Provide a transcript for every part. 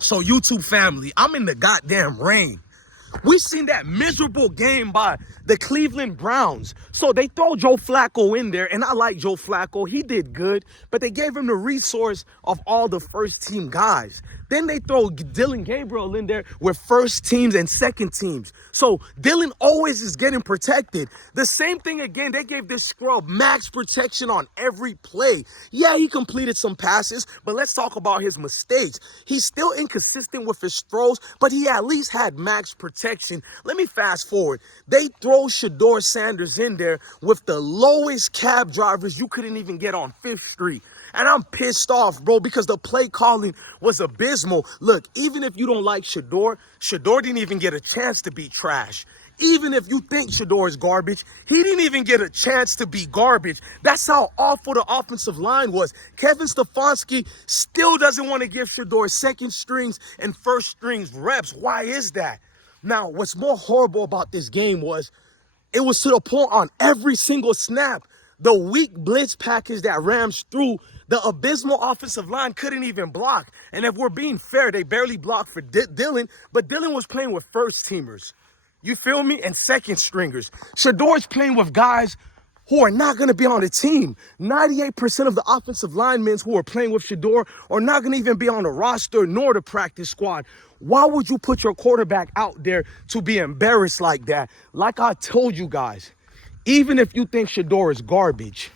So YouTube family, I'm in the goddamn rain. We seen that miserable game by the Cleveland Browns. So they throw Joe Flacco in there, and I like Joe Flacco. He did good, but they gave him the resource of all the first team guys. Then they throw Dylan Gabriel in there with first teams and second teams. So Dylan always is getting protected. The same thing again, they gave this scrub max protection on every play. Yeah, he completed some passes, but let's talk about his mistakes. He's still inconsistent with his throws, but he at least had max protection. Let me fast forward. They throw Shedeur Sanders in there with the lowest cab drivers you couldn't even get on 5th Street. And I'm pissed off, bro, because the play calling was abysmal. Look, even if you don't like Shedeur, Shedeur didn't even get a chance to be trash. Even if you think Shedeur is garbage, he didn't even get a chance to be garbage. That's how awful the offensive line was. Kevin Stefanski still doesn't want to give Shedeur second strings and first strings reps. Why is that? Now, what's more horrible about this game was it was to the point on every single snap, the weak blitz package that Rams threw, the abysmal offensive line couldn't even block. And if we're being fair, they barely blocked for Dylan, but Dylan was playing with first teamers. You feel me? And second stringers. Shedeur's playing with guys who are not going to be on the team. 98% of the offensive linemen who are playing with Shedeur are not going to even be on the roster nor the practice squad. Why would you put your quarterback out there to be embarrassed like that? Like I told you guys, even if you think Shedeur is garbage,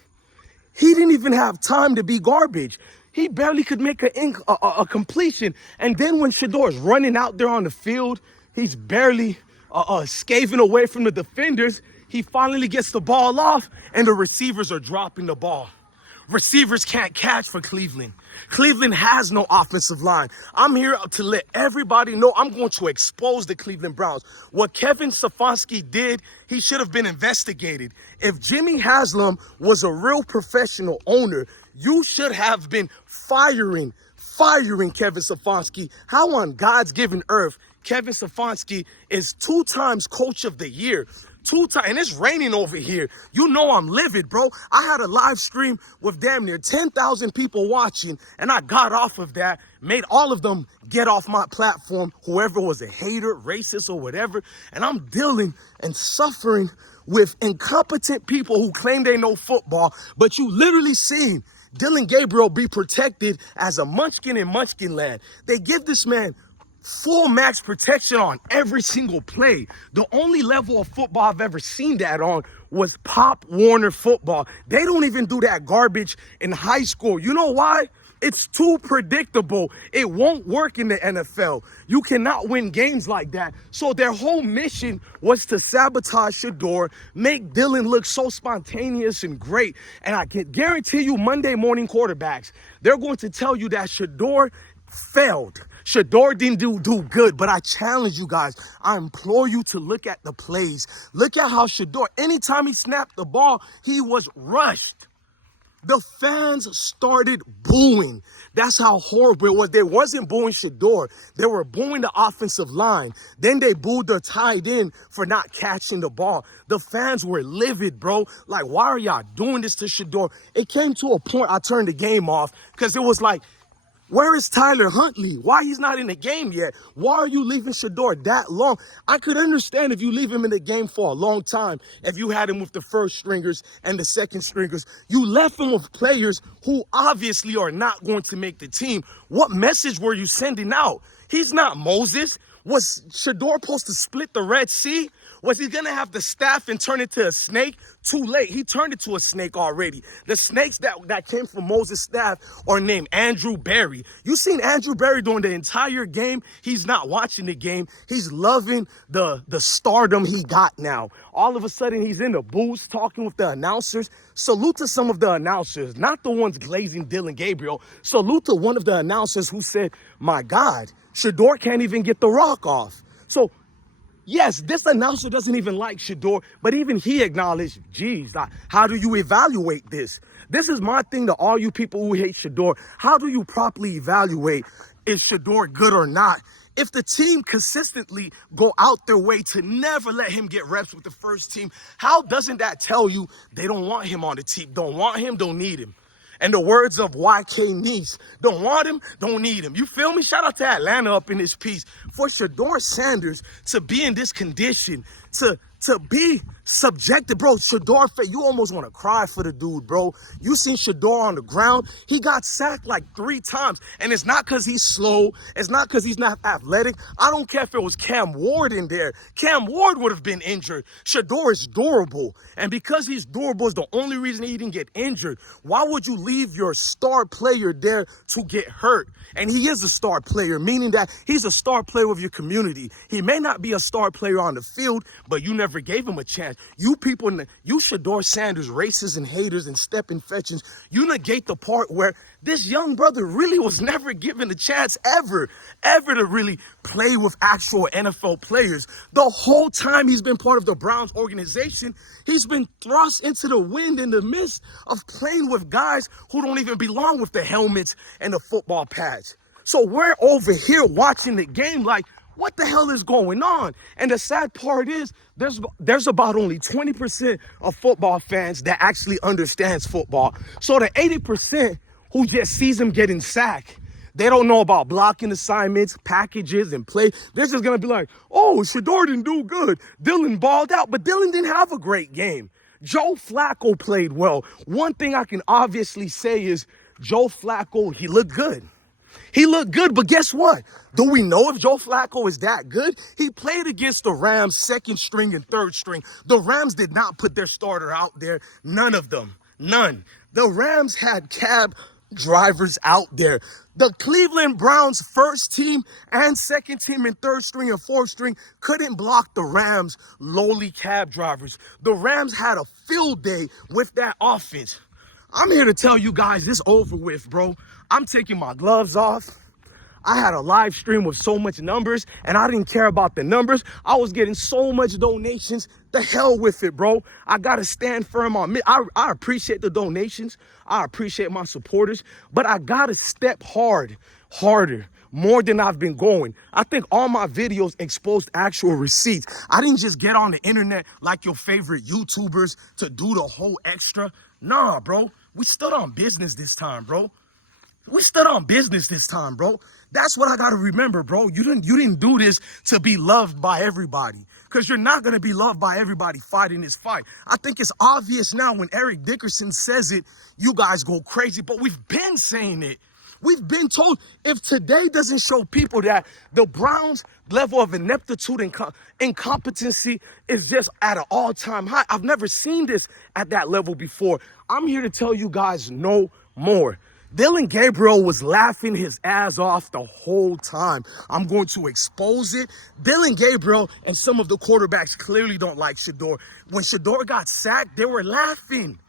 he didn't even have time to be garbage. He barely could make a completion. And then when Shedeur is running out there on the field, he's barely scaving away from the defenders. He finally gets the ball off, and the receivers are dropping the ball. Receivers can't catch for Cleveland. Cleveland has no offensive line. I'm here to let everybody know I'm going to expose the Cleveland Browns. What Kevin Stefanski did, he should have been investigated. If Jimmy Haslam was a real professional owner, you should have been firing Kevin Stefanski. How on God's given earth Kevin Stefanski is 2 times coach of the year? 2 times, and it's raining over here. You know I'm livid, bro. I had a live stream with damn near 10,000 people watching, and I got off of that, made all of them get off my platform, whoever was a hater, racist, or whatever, and I'm dealing and suffering with incompetent people who claim they know football, but you literally seen Dylan Gabriel be protected as a munchkin in Munchkin Land. They give this man full max protection on every single play. The only level of football I've ever seen that on was Pop Warner football. They don't even do that garbage in high school. You know why? It's too predictable. It won't work in the NFL. You cannot win games like that. So their whole mission was to sabotage Shedeur, make Dylan look so spontaneous and great. And I can guarantee you Monday morning quarterbacks, they're going to tell you that Shedeur failed. Shedeur didn't do good, but I challenge you guys. I implore you to look at the plays. Look at how Shedeur, anytime he snapped the ball, he was rushed. The fans started booing. That's how horrible it was. They wasn't booing Shedeur. They were booing the offensive line. Then they booed their tight end for not catching the ball. The fans were livid, bro. Like, why are y'all doing this to Shedeur? It came to a point I turned the game off because it was like, where is Tyler Huntley? Why he's not in the game yet? Why are you leaving Shedeur that long? I could understand if you leave him in the game for a long time, if you had him with the first stringers and the second stringers. You left him with players who obviously are not going to make the team. What message were you sending out? He's not Moses. Was Shedeur supposed to split the Red Sea? Was he going to have the staff and turn it to a snake? Too late. He turned it to a snake already. The snakes that came from Moses' staff are named Andrew Berry. You seen Andrew Berry during the entire game. He's not watching the game. He's loving the stardom he got now. All of a sudden, he's in the booth talking with the announcers. Salute to some of the announcers, not the ones glazing Dylan Gabriel. Salute to one of the announcers who said, my God, Shedeur can't even get the rock off. So, yes, this announcer doesn't even like Shedeur, but even he acknowledged, geez, how do you evaluate this? This is my thing to all you people who hate Shedeur. How do you properly evaluate, is Shedeur good or not? If the team consistently go out their way to never let him get reps with the first team, how doesn't that tell you they don't want him on the team? Don't want him, don't need him. And the words of YK Nice, don't want him, don't need him. You feel me? Shout out to Atlanta up in this piece. For Shedeur Sanders to be in this condition, to be subjected, bro. Shedeur, you almost want to cry for the dude, bro. You seen Shedeur on the ground. He got sacked like 3 times. And it's not because he's slow. It's not because he's not athletic. I don't care if it was Cam Ward in there. Cam Ward would have been injured. Shedeur is durable. And because he's durable is the only reason he didn't get injured. Why would you leave your star player there to get hurt? And he is a star player, meaning that he's a star player of your community. He may not be a star player on the field, but you never gave him a chance. You people, you Shedeur Sanders, racists and haters and step infections, you negate the part where this young brother really was never given a chance ever to really play with actual NFL players. The whole time he's been part of the Browns organization, he's been thrust into the wind in the midst of playing with guys who don't even belong with the helmets and the football pads. So we're over here watching the game like, what the hell is going on? And the sad part is there's about only 20% of football fans that actually understands football. So the 80% who just sees him getting sacked, they don't know about blocking assignments, packages, and play. They're just going to be like, oh, Shedeur didn't do good. Dylan balled out, but Dylan didn't have a great game. Joe Flacco played well. One thing I can obviously say is Joe Flacco, he looked good. He looked good, but guess what? Do we know if Joe Flacco is that good? He played against the Rams, 2nd string and 3rd string. The Rams did not put their starter out there. None of them. None. The Rams had cab drivers out there. The Cleveland Browns 1st team and 2nd team and 3rd string and 4th string couldn't block the Rams' lowly cab drivers. The Rams had a field day with that offense. I'm here to tell you guys this over with, bro. I'm taking my gloves off. I had a live stream with so much numbers, and I didn't care about the numbers. I was getting so much donations. The hell with it, bro. I got to stand firm on me. I appreciate the donations. I appreciate my supporters, but I got to step harder, more than I've been going. I think all my videos exposed actual receipts. I didn't just get on the internet like your favorite YouTubers to do the whole extra. Nah, bro. We stood on business this time, bro. We stood on business this time, bro. That's what I got to remember, bro. You didn't do this to be loved by everybody, because you're not going to be loved by everybody fighting this fight. I think it's obvious now when Eric Dickerson says it, you guys go crazy, but we've been saying it. We've been told if today doesn't show people that the Browns' level of ineptitude and incompetency is just at an all-time high. I've never seen this at that level before. I'm here to tell you guys no more. Dylan Gabriel was laughing his ass off the whole time. I'm going to expose it. Dylan Gabriel and some of the quarterbacks clearly don't like Shedeur. When Shedeur got sacked, they were laughing.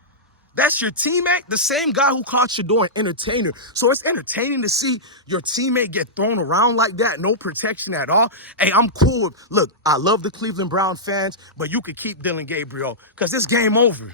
That's your teammate, the same guy who called Shedeur an entertainer. So it's entertaining to see your teammate get thrown around like that, no protection at all. Hey, I'm cool. Look, I love the Cleveland Brown fans, but you could keep Dylan Gabriel because it's game over.